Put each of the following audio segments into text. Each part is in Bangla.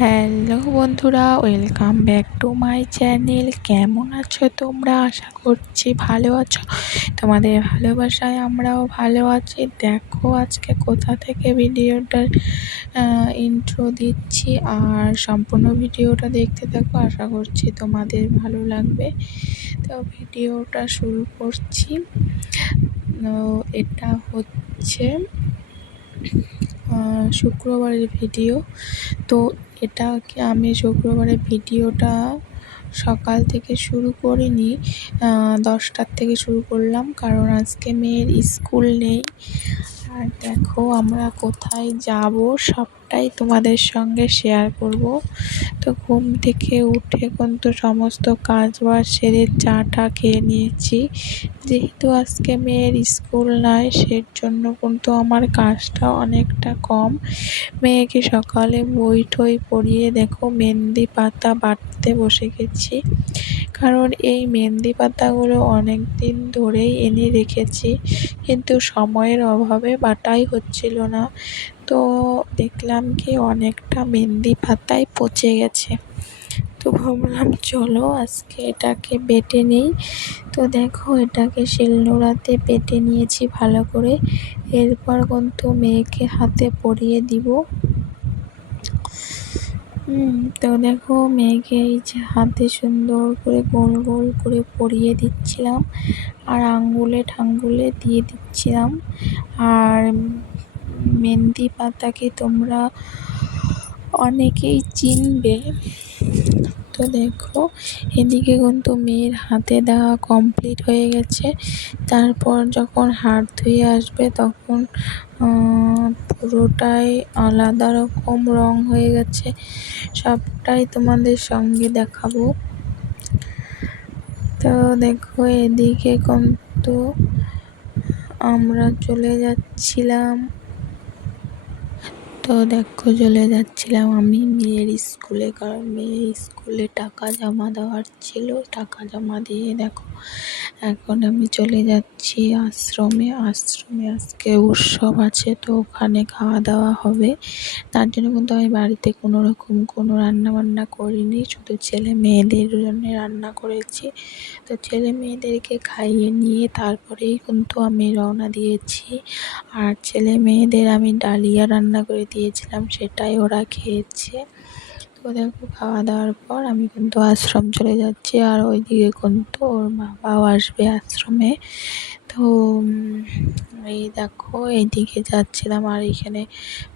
হ্যালো বন্ধুরা, welcome back to my channel. কেমন আছো তোমরা? আশা করছি ভালো আছো। তোমাদের ভালোবাসায় আমরাও ভালো আছি। দেখো আজকে কোথা থেকে ভিডিওটার ইন্ট্রো দিচ্ছি, আর সম্পূর্ণ ভিডিওটা দেখতে থাকো। আশা করছি তোমাদের ভালো লাগবে। তো ভিডিওটা শুরু করছি। এটা হচ্ছে শুক্রবারের ভিডিও। তো এটাকে আমি শুক্রবারের ভিডিওটা সকাল থেকে শুরু করিনি, 10টার থেকে শুরু করলাম, কারণ আজকে মেয়ের স্কুল নেই। আর দেখো আমরা কোথায় যাব সবটাই তোমাদের সঙ্গে শেয়ার করব। তো ঘুম থেকে উঠে কিন্তু সমস্ত কাজ বাজ সেরে চাটা খেয়ে নিয়েছি। যেহেতু আজকে মেয়ের স্কুল নাই, সের জন্য কিন্তু আমার কাজটা অনেকটা কম। মেয়েকে সকালে বই টই পড়িয়ে দেখো মেহেন্দি পাতা বাটতে বসে গেছি, কারণ এই মেহেন্দি পাতাগুলো অনেক দিন ধরেই এনে রেখেছি, কিন্তু সময়ের অভাবে বাটাই হচ্ছিল না। তো দেখলাম কি অনেকটা মেহেন্দি পাতাই পচে গেছে। তো ভাবলাম চলো আজকে এটাকে বেটে নেই। তো দেখো এটাকে শিলনোড়াতে বেটে নিয়েছি ভালো করে। এরপর কিন্তু মেয়েকে হাতে পরিয়ে দিব। তো দেখো মেয়েকে এই যে হাতে সুন্দর করে গোল গোল করে পরিয়ে দিচ্ছিলাম, আর আঙ্গুলে ঠাঙ্গুলে দিয়ে দিচ্ছিলাম। আর মেহেন্দি পাতাকে তোমরা অনেকেই চিনবে। তো দেখো এদিকে কিন্তু মেয়ের হাতে দেওয়া কমপ্লিট হয়ে গেছে। তারপর যখন হাত ধুয়ে আসবে তখন পুরোটাই আলাদা রকম রং হয়ে গেছে। সবটাই তোমাদের সঙ্গে দেখাবো। তো দেখো এদিকে কিন্তু আমরা চলে যাচ্ছিলাম। চলে যাচ্ছিলাম আমি মেয়ের স্কুলে, কারণ মেয়ের স্কুলে টাকা জমা দেওয়ার ছিল। টাকা জমা দিয়ে দেখো এখন আমি চলে যাচ্ছি আশ্রমে। আজকে উৎসব আছে, তো ওখানে খাওয়া দাওয়া হবে। তার জন্য কিন্তু আমি বাড়িতে কোনো রান্না বান্না করিনি, শুধু ছেলে মেয়েদের জন্য রান্না করেছি। তো ছেলে মেয়েদেরকে খাইয়ে নিয়ে তারপরেই কিন্তু আমি রওনা দিয়েছি। আর ছেলে মেয়েদের আমি ডালিয়া রান্না করে দিয়েছিলাম, সেটাই ওরা খেয়েছে। তো দেখো খাওয়া দাওয়ার পর আমি কিন্তু আশ্রম চলে যাচ্ছি, আর ওইদিকে কিন্তু ওর বাবাও আসবে আশ্রমে। তো এই দেখো এইদিকে যাচ্ছিলাম। আর এখানে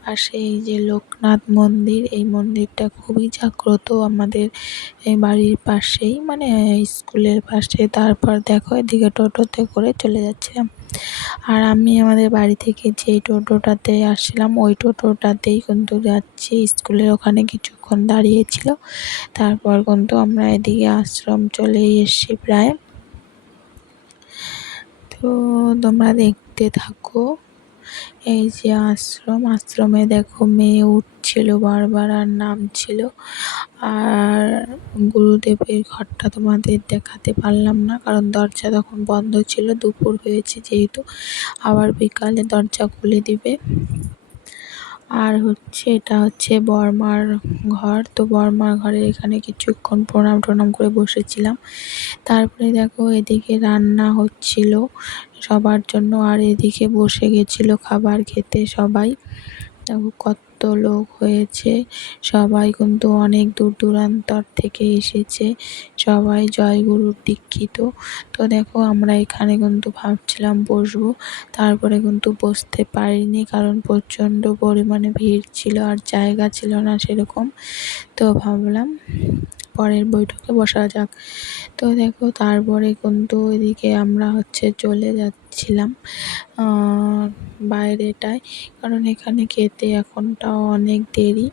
পাশে এই যে লোকনাথ মন্দির, এই মন্দিরটা খুবই জাগ্রত আমাদের এই বাড়ির পাশেই, মানে স্কুলের পাশে। তারপর দেখো এদিকে টোটোতে করে চলে যাচ্ছিলাম। আর আমি আমাদের বাড়ি থেকে যে টোটোটাতে আসছিলাম ওই টোটোটাতেই কিন্তু যাচ্ছি। স্কুলের ওখানে কিছুক্ষণ দাঁড়িয়েছিল, তারপর কিন্তু আমরা এদিকে আশ্রম চলেই এসেছি প্রায়। তো তোমরা দেখতে থাকো। এই যে আশ্রমে দেখো মেয়ে উঠছিল বারবার আর নামছিল। আর গুরুদেবের ঘরটা তোমাদের দেখাতে পারলাম না, কারণ দরজা তখন বন্ধ ছিল, দুপুর হয়েছে যেহেতু। আবার বিকালে দরজা খুলে দিবে। আর এটা হচ্ছে বর্মার ঘর। তো বর্মার ঘরে এখানে কিছুক্ষণ প্রণাম টনাম করে বসেছিলাম। তারপরে দেখো এদিকে রান্না হচ্ছিল সবার জন্য, আর এদিকে বসে গেছিল খাবার খেতে সবাই। দেখো কত লোক হয়েছে, সবাই কিন্তু অনেক দূর দূরান্তর থেকে এসেছে, সবাই জয়গুরুর দীক্ষিত। তো দেখো আমরা এখানে কিন্তু ভাবছিলাম বসবো, তারপরে কিন্তু বসতে পারিনি, কারণ প্রচণ্ড পরিমাণে ভিড় ছিল আর জায়গা ছিল না সেরকম। তো ভাবলাম পরের বৈঠকে বসা যাক। তো দেখো তারপরে কিন্তু এদিকে আমরা চলে যাচ্ছিলাম বাইরেটায়, কারণ এখানে খেতে এখনটাও অনেক দেরি।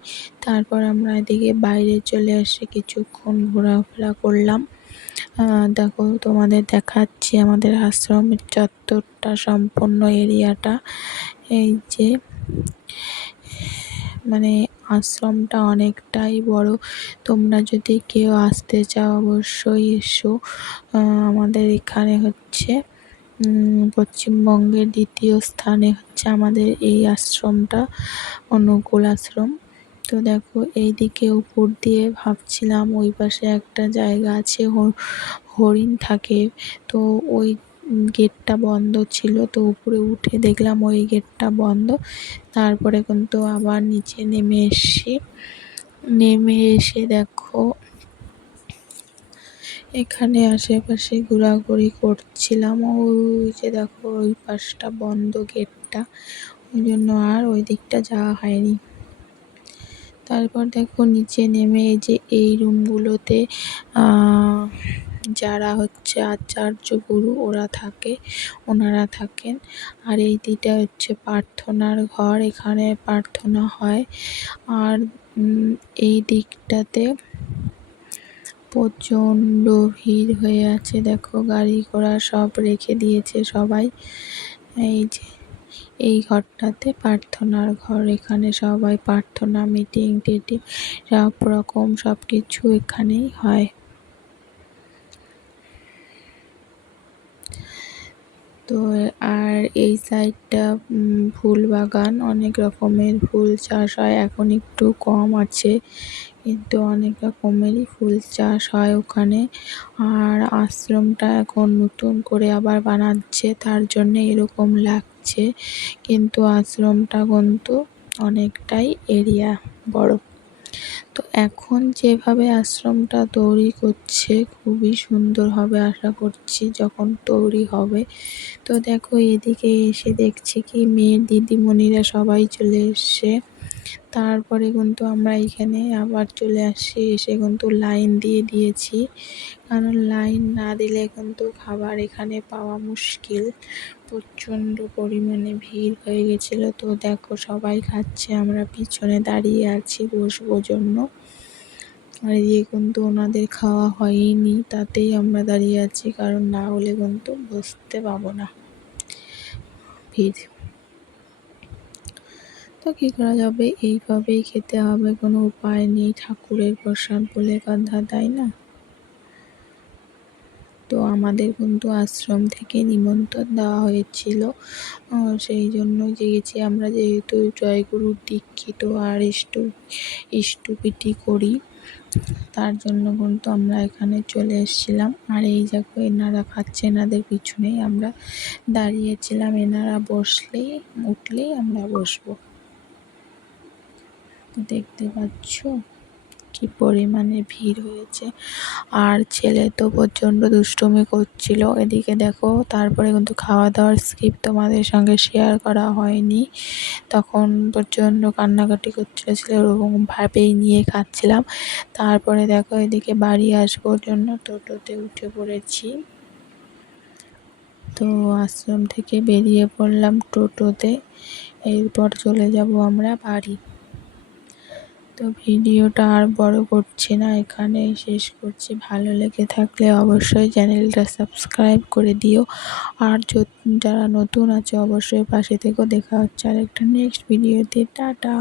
তারপর আমরা এদিকে বাইরে চলে এসে কিছুক্ষণ ঘোরাফেরা করলাম। দেখো তোমাদের দেখাচ্ছি আমাদের আশ্রমের চত্বরটা, সম্পূর্ণ এরিয়াটা। এই যে মানে আশ্রমটা অনেকটাই বড়। তোমরা যদি কেউ আসতে চাও অবশ্যই এসো। আমাদের এখানে পশ্চিমবঙ্গের দ্বিতীয় স্থানে আমাদের এই আশ্রমটা, অনুকূল আশ্রম। তো দেখো এইদিকে উপর দিয়ে ভাবছিলাম ওই পাশে একটা জায়গা আছে হরিণ থাকে, তো ওই গেটটা বন্ধ ছিল, তো উপরে উঠে দেখলাম ওই গেটটা বন্ধ। তারপরে কিন্তু আবার নিচে নেমে এসে দেখো এখানে আশেপাশে ঘোরাঘুরি করছিলাম। ওই যে দেখো ওই পাশটা বন্ধ গেটটা, ওই জন্য আর ওই দিকটা যাওয়া হয়নি। তারপর দেখো নিচে নেমে এই যে এই রুমগুলোতে যারা হচ্ছে আচার্য গুরু ওনারা থাকেন। আর এই দিকটা হচ্ছে প্রার্থনার ঘর, এখানে প্রার্থনা হয়। আর এই দিকটাতে প্রচণ্ড ভিড় হয়ে আছে, দেখো গাড়ি ঘোড়া সব রেখে দিয়েছে সবাই। এই যে এই ঘরটাতে প্রার্থনার ঘর, এখানে সবাই প্রার্থনা মিটিং টিটিং সব রকম সব কিছু এখানেই হয়। তো আর এই সাইডটা ফুল বাগান, অনেক রকমের ফুল চাষ হয়, এখন একটু কম আছে কিন্তু অনেক রকমেরই ফুল চাষ হয় ওখানে। আর আশ্রমটা এখন নতুন করে আবার বানাচ্ছে, তার জন্যে এরকম লাগছে, কিন্তু আশ্রমটা কিন্তু অনেকটাই এরিয়া বড়। তো এখন যেভাবে আশ্রমটা তৈরি করছে খুবই সুন্দর হবে আশা করছি যখন তৈরি হবে। তো দেখো এদিকে এসে দেখছি কি মেয়ের দিদিমণিরা সবাই চলে এসছে। তারপরে কিন্তু আমরা এখানে আবার চলে আসছি, এসে কিন্তু লাইন দিয়ে দিয়েছি, কারণ লাইন না দিলে কিন্তু খাবার এখানে পাওয়া মুশকিল, প্রচণ্ড পরিমাণে ভিড় হয়ে গেছিলো। তো দেখো সবাই খাচ্ছে, আমরা পিছনে দাঁড়িয়ে আছি বসবো জন্য। আর এদিকে কিন্তু ওনাদের খাওয়া হয়নি, তাতেই আমরা দাঁড়িয়ে আছি, কারণ না হলে কিন্তু বসতে পাবো না, ভিড়। তো কী করা যাবে, এইভাবেই খেতে হবে, কোনো উপায় নেই, ঠাকুরের প্রসাদ বলে কথা, তাই না? তো আমাদের কিন্তু আশ্রম থেকে নিমন্ত্রণ দেওয়া হয়েছিল, সেই জন্য গেছি আমরা, যেহেতু জয়গুরুর দীক্ষিত আর ইষ্টপিটি করি, তার জন্য কিন্তু আমরা এখানে চলে এসেছিলাম। আর এই দেখো এনারা খাচ্ছে, এনাদের পিছনেই আমরা দাঁড়িয়েছিলাম, এনারা উঠলেই আমরা বসবো। দেখতে পাচ্ছ কি পরিমাণে ভিড় হয়েছে। আর ছেলে তো প্রচণ্ড দুষ্টুমি করছিল, এদিকে দেখো। তারপরে কিন্তু খাওয়া দাওয়ার স্কিপ তোমাদের সঙ্গে শেয়ার করা হয়নি, তখন প্রচণ্ড কান্নাকাটি করছিল, ছেলে ওরকমভাবেই নিয়ে খাচ্ছিলাম। তারপরে দেখো এদিকে বাড়ি আসবোর জন্য টোটোতে উঠে পড়েছি। তো আশ্রম থেকে বেরিয়ে পড়লাম টোটোতে, এরপর চলে যাব আমরা বাড়ি। তো ভিডিওটা আর বড় করছি না, এখানেই শেষ করছি। ভালো লেগে থাকলে অবশ্যই চ্যানেলটা সাবস্ক্রাইব করে দিও, আর যারা নতুন আছে অবশ্যই পাশে থেকো। দেখা হচ্ছে আরেকটা নেক্সট ভিডিওতে, টাটা।